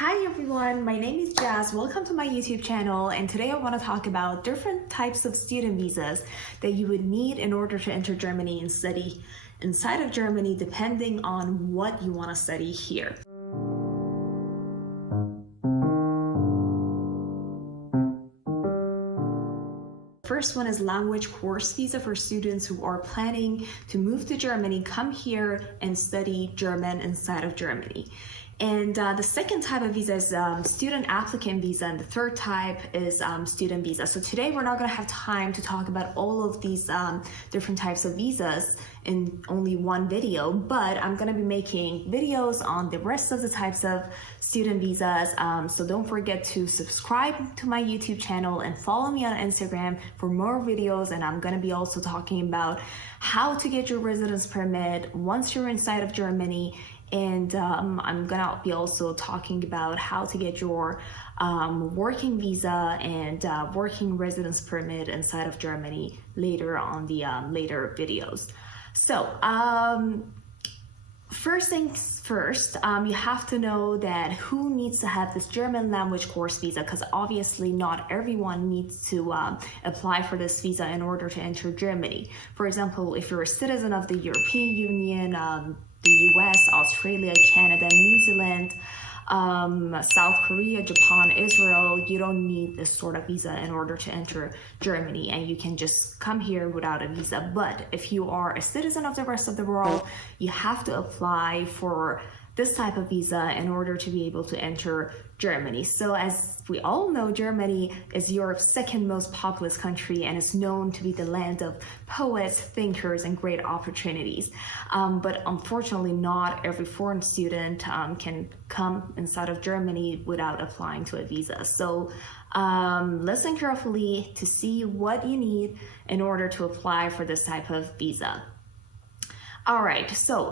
Hi everyone, my name is Jazz. Welcome to my YouTube channel, and today I want to talk about different types of student visas that you would need in order to enter Germany and study inside of Germany depending on what you want to study here. First one is language course visa for students who are planning to move to Germany, come here and study German inside of Germany. And the second type of visa is student applicant visa, and the third type is student visa. So today we're not going to have time to talk about all of these different types of visas in only one video, but I'm going to be making videos on the rest of the types of student visas. So don't forget to subscribe to my YouTube channel and follow me on Instagram for more videos. And I'm going to be also talking about how to get your residence permit once you're inside of Germany. And I'm gonna be also talking about how to get your working visa and working residence permit inside of Germany later on the later videos. So first things first, you have to know that who needs to have this German language course visa, because obviously not everyone needs to apply for this visa in order to enter Germany. For example, if you're a citizen of the European Union, the US, Australia, Canada, New Zealand, South Korea, Japan, Israel, you don't need this sort of visa in order to enter Germany, and you can just come here without a visa. But if you are a citizen of the rest of the world, you have to apply for this type of visa in order to be able to enter Germany. So as we all know, Germany is Europe's second most populous country and is known to be the land of poets, thinkers, and great opportunities. But unfortunately, not every foreign student can come inside of Germany without applying to a visa. So listen carefully to see what you need in order to apply for this type of visa. All right, so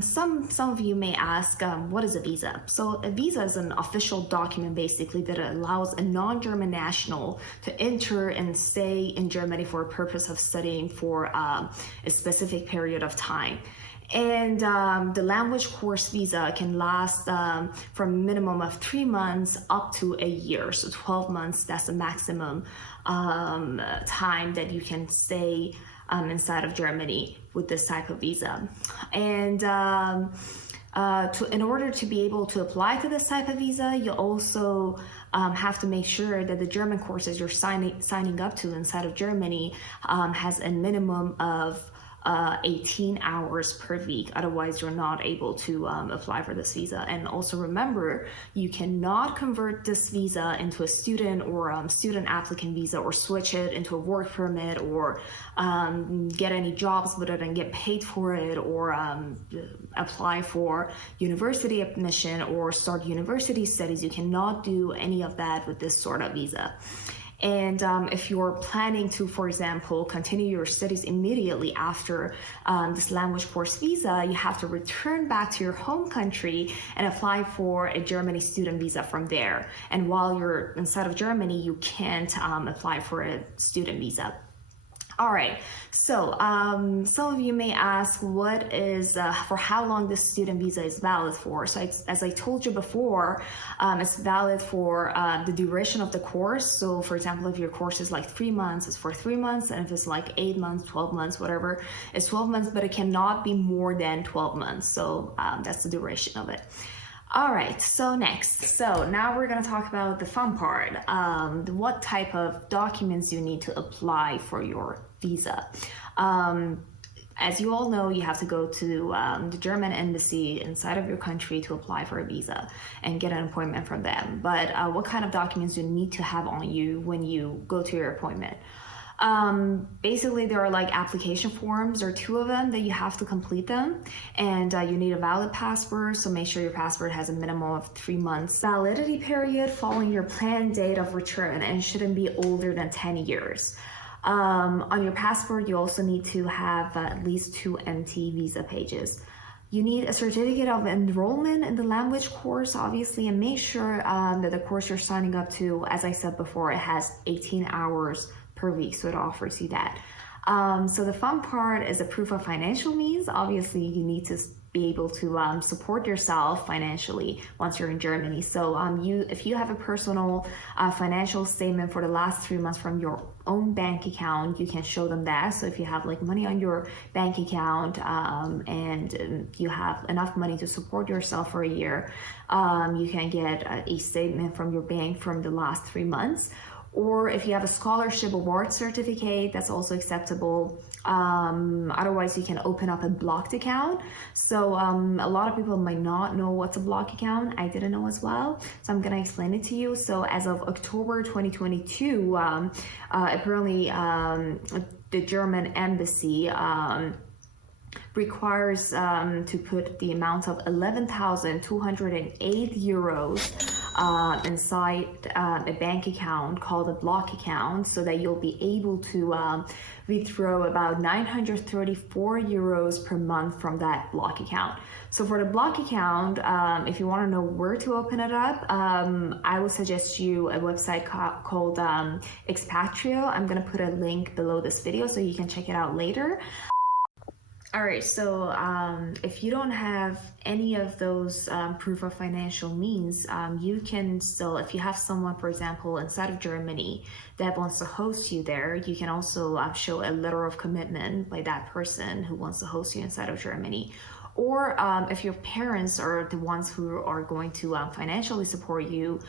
some of you may ask, what is a visa? So a visa is an official document basically that allows a non-German national to enter and stay in Germany for a purpose of studying for a specific period of time. And the language course visa can last from a minimum of 3 months up to a year. So 12 months, that's the maximum time that you can stay inside of Germany with this type of visa. And in order to be able to apply to this type of visa, you also have to make sure that the German courses you're signing up to inside of Germany has a minimum of 18 hours per week. Otherwise, you're not able to apply for this visa. And also remember, you cannot convert this visa into a student or student applicant visa, or switch it into a work permit, or get any jobs with it and get paid for it, or apply for university admission or start university studies. You cannot do any of that with this sort of visa. And if you're planning to, for example, continue your studies immediately after this language course visa, you have to return back to your home country and apply for a Germany student visa from there. And while you're inside of Germany, you can't apply for a student visa. All right, so some of you may ask, what is for how long this student visa is valid for? So as I told you before, it's valid for the duration of the course. So for example, if your course is like 3 months, it's for 3 months, and if it's like 8 months, 12 months, whatever, it's 12 months, but it cannot be more than 12 months. So that's the duration of it. All right, so next. So now we're going to talk about the fun part, what type of documents you need to apply for your visa. As you all know, you have to go to the German embassy inside of your country to apply for a visa and get an appointment from them. But what kind of documents you need to have on you when you go to your appointment? Basically, there are like application forms, or 2 of them that you have to complete them, and you need a valid passport, so make sure your passport has a minimum of 3 months validity period following your planned date of return, and shouldn't be older than 10 years. On your passport, you also need to have at least 2 empty visa pages. You need a certificate of enrollment in the language course, obviously, and make sure that the course you're signing up to, as I said before, it has 18 hours per week, so it offers you that. So the fun part is a proof of financial means. Obviously, you need to be able to support yourself financially once you're in Germany. So if you have a personal financial statement for the last 3 months from your own bank account, you can show them that. So if you have like money on your bank account and you have enough money to support yourself for a year, you can get a statement from your bank from the last 3 months. Or if you have a scholarship award certificate, that's also acceptable. Otherwise, you can open up a blocked account. So a lot of people might not know what's a block account. I didn't know as well. So I'm gonna explain it to you. So as of October 2022, apparently the German embassy requires to put the amount of 11,208 euros inside a bank account called a block account, so that you'll be able to withdraw about 934 euros per month from that block account. So for the block account, if you want to know where to open it up, I would suggest you a website called Expatrio. I'm going to put a link below this video so you can check it out later. All right, so if you don't have any of those proof of financial means, you can still, if you have someone, for example, inside of Germany that wants to host you there, you can also show a letter of commitment by that person who wants to host you inside of Germany. Or if your parents are the ones who are going to financially support you,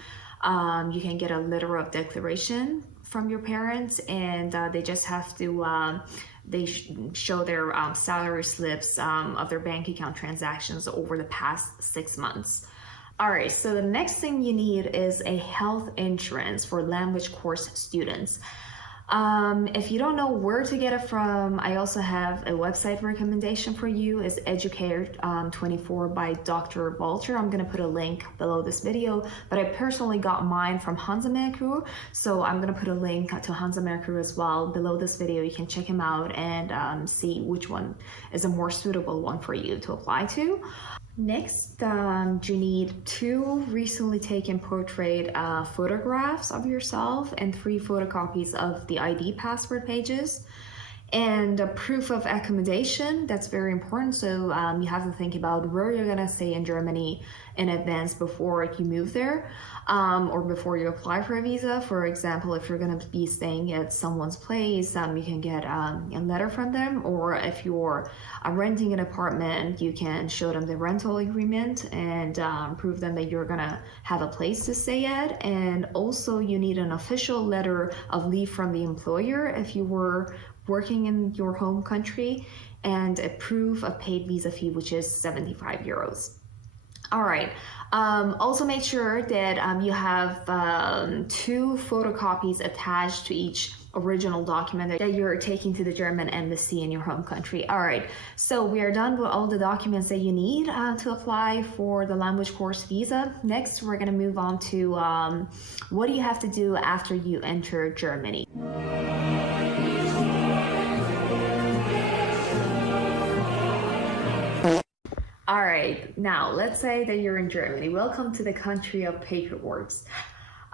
you can get a letter of declaration from your parents, and they just have to show their salary slips of their bank account transactions over the past 6 months. All right, so the next thing you need is a health insurance for language course students. If you don't know where to get it from, I also have a website recommendation for you. It's Educator24 by Dr. Walter. I'm going to put a link below this video, but I personally got mine from Hansa Merkur, so I'm going to put a link to Hansa Merkur as well below this video. You can check him out and see which one is a more suitable one for you to apply to. Next, you need 2 recently taken portrait photographs of yourself and 3 photocopies of the ID passport pages, and a proof of accommodation. That's very important. So you have to think about where you're gonna stay in Germany in advance before you move there, or before you apply for a visa. For example, if you're gonna be staying at someone's place, you can get a letter from them, or if you're renting an apartment, you can show them the rental agreement and prove them that you're gonna have a place to stay at. And also you need an official letter of leave from the employer if you were working in your home country, and a proof of paid visa fee, which is 75 euros. All right, also make sure that you have 2 photocopies attached to each original document that you're taking to the German embassy in your home country. All right, so we are done with all the documents that you need to apply for the language course visa. Next, we're gonna move on to what do you have to do after you enter Germany. All right, now let's say that you're in Germany. Welcome to the country of paperwork.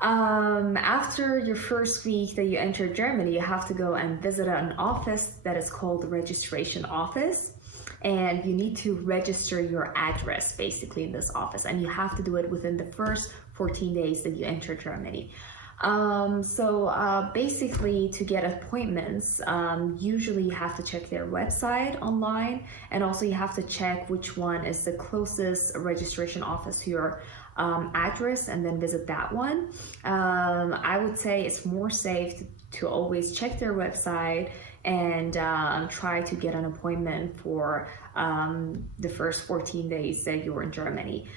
After your first week that you enter Germany, you have to go and visit an office that is called the registration office. And you need to register your address basically in this office. And you have to do it within the first 14 days that you enter Germany. Basically to get appointments, usually you have to check their website online, and also you have to check which one is the closest registration office to your address, and then visit that one. I would say it's more safe to always check their website and try to get an appointment for the first 14 days that you're in Germany.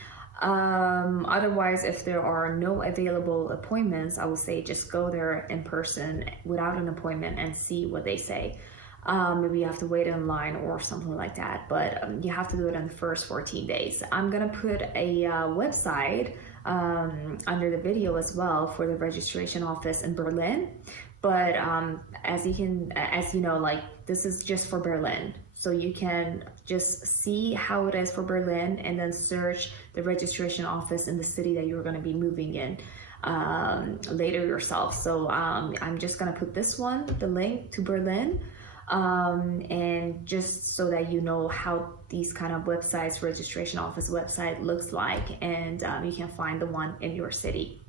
Otherwise, if there are no available appointments, I would say just go there in person without an appointment and see what they say. Maybe you have to wait in line or something like that, but you have to do it in the first 14 days. I'm gonna put a website under the video as well for the registration office in Berlin. But as you know, like, this is just for Berlin. So you can just see how it is for Berlin and then search the registration office in the city that you're gonna be moving in later yourself. So I'm just gonna put this one, the link to Berlin, And just so that you know how these kind of websites, registration office website looks like, and you can find the one in your city.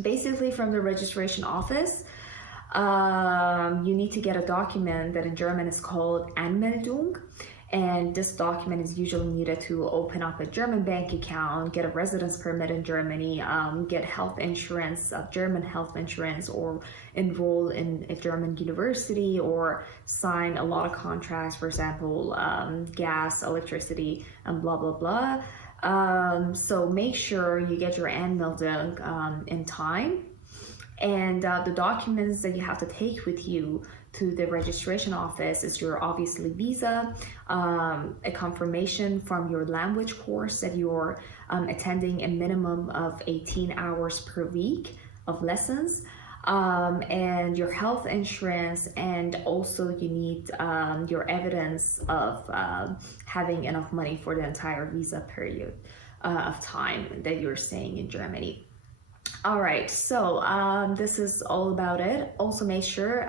Basically, from the registration office, you need to get a document that in German is called Anmeldung. And this document is usually needed to open up a German bank account, get a residence permit in Germany, get health insurance, German health insurance, or enroll in a German university, or sign a lot of contracts, for example, gas, electricity, and blah, blah, blah. So make sure you get your Anmeldung in time. And the documents that you have to take with you to the registration office is your obviously visa, a confirmation from your language course that you're attending a minimum of 18 hours per week of lessons, and your health insurance, and also you need your evidence of having enough money for the entire visa period of time that you're staying in Germany. All right, so this is all about it. Also make sure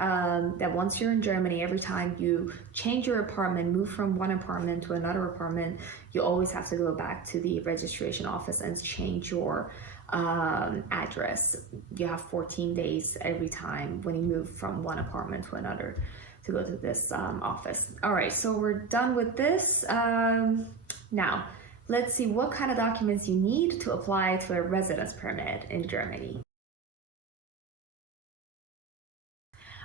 that once you're in Germany, every time you change your apartment, move from one apartment to another apartment, you always have to go back to the registration office and change your address. You have 14 days every time when you move from one apartment to another to go to this office. All right, so we're done with this. Now, let's see what kind of documents you need to apply to a residence permit in Germany.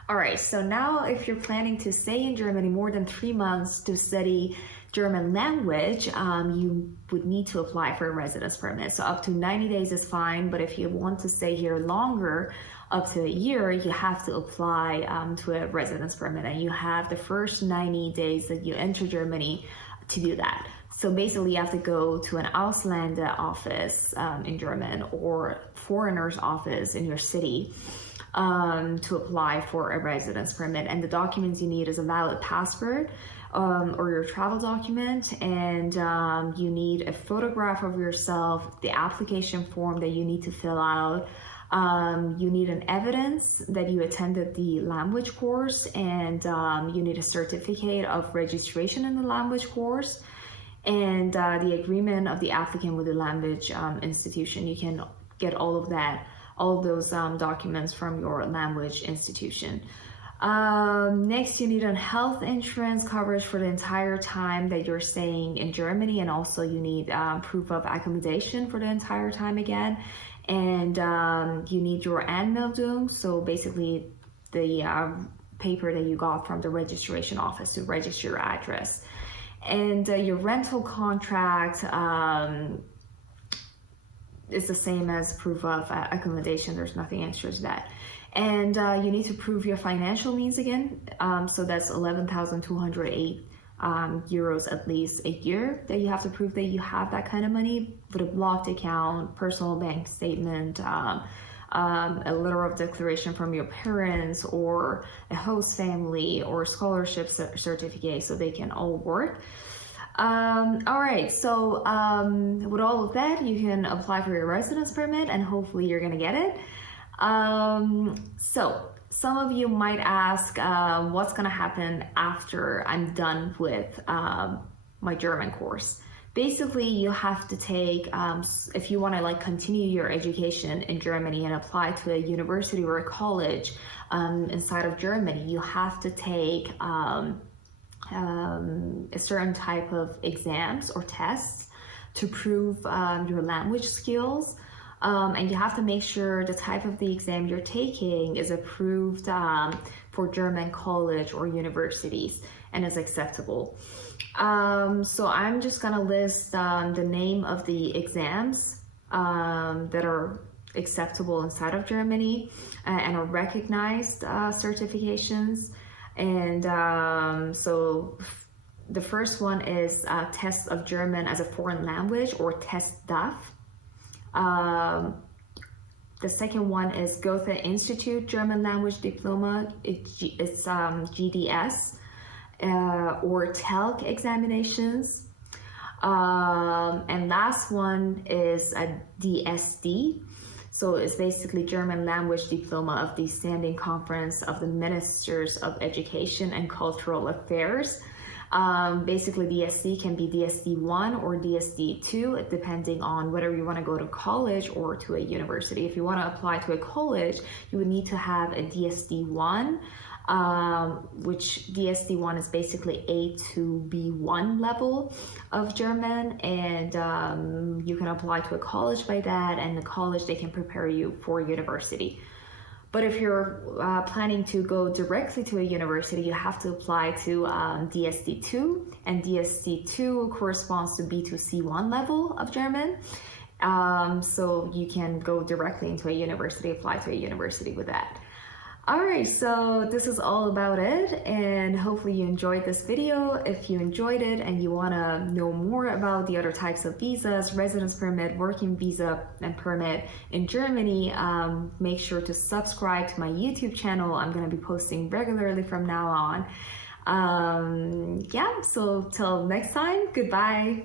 All right, so now if you're planning to stay in Germany more than 3 months to study German language, you would need to apply for a residence permit. So up to 90 days is fine, but if you want to stay here longer, up to a year, you have to apply to a residence permit, and you have the first 90 days that you enter Germany to do that. So basically you have to go to an Ausländer office in German, or foreigner's office in your city to apply for a residence permit. And the documents you need is a valid passport or your travel document, and you need a photograph of yourself, the application form that you need to fill out. You need an evidence that you attended the language course, and you need a certificate of registration in the language course, and the agreement of the applicant with the language institution. You can get all of those documents from your language institution. Next, you need a health insurance coverage for the entire time that you're staying in Germany, and also you need proof of accommodation for the entire time again. And you need your Anmeldung, so basically the paper that you got from the registration office to register your address. And your rental contract is the same as proof of accommodation. There's nothing extra to that. And you need to prove your financial means again. So that's 11,208 euros at least a year that you have to prove that you have that kind of money with a blocked account, personal bank statement, a letter of declaration from your parents or a host family, or scholarship certificate, so they can all work. All right, so with all of that, you can apply for your residence permit, and hopefully you're gonna get it. So some of you might ask, what's gonna happen after I'm done with my German course? Basically, you have to take, if you want to continue your education in Germany and apply to a university or a college inside of Germany, you have to take a certain type of exams or tests to prove your language skills. And you have to make sure the type of the exam you're taking is approved for German college or universities and is acceptable. So I'm just gonna list the name of the exams that are acceptable inside of Germany and are recognized certifications. And so the first one is Test of German as a Foreign Language, or Test DAF. The second one is Goethe Institute German Language Diploma. It's GDS. Or TELC examinations. And last one is a DSD. So it's basically German language diploma of the Standing Conference of the Ministers of Education and Cultural Affairs. Basically, DSC can be DSD1 or DSD2, depending on whether you want to go to college or to a university. If you want to apply to a college, you would need to have a DSD1, which DSD1 is basically A to B1 level of German, and you can apply to a college by that, and the college, they can prepare you for university. But if you're planning to go directly to a university, you have to apply to DSD2, and DSD2 corresponds to B to C1 level of German. So you can go directly into a university, apply to a university with that. Alright, so this is all about it, and hopefully you enjoyed this video. If you enjoyed it and you want to know more about the other types of visas, residence permit, working visa, and permit in Germany, make sure to subscribe to my YouTube channel. I'm going to be posting regularly from now on. Yeah, so till next time, goodbye.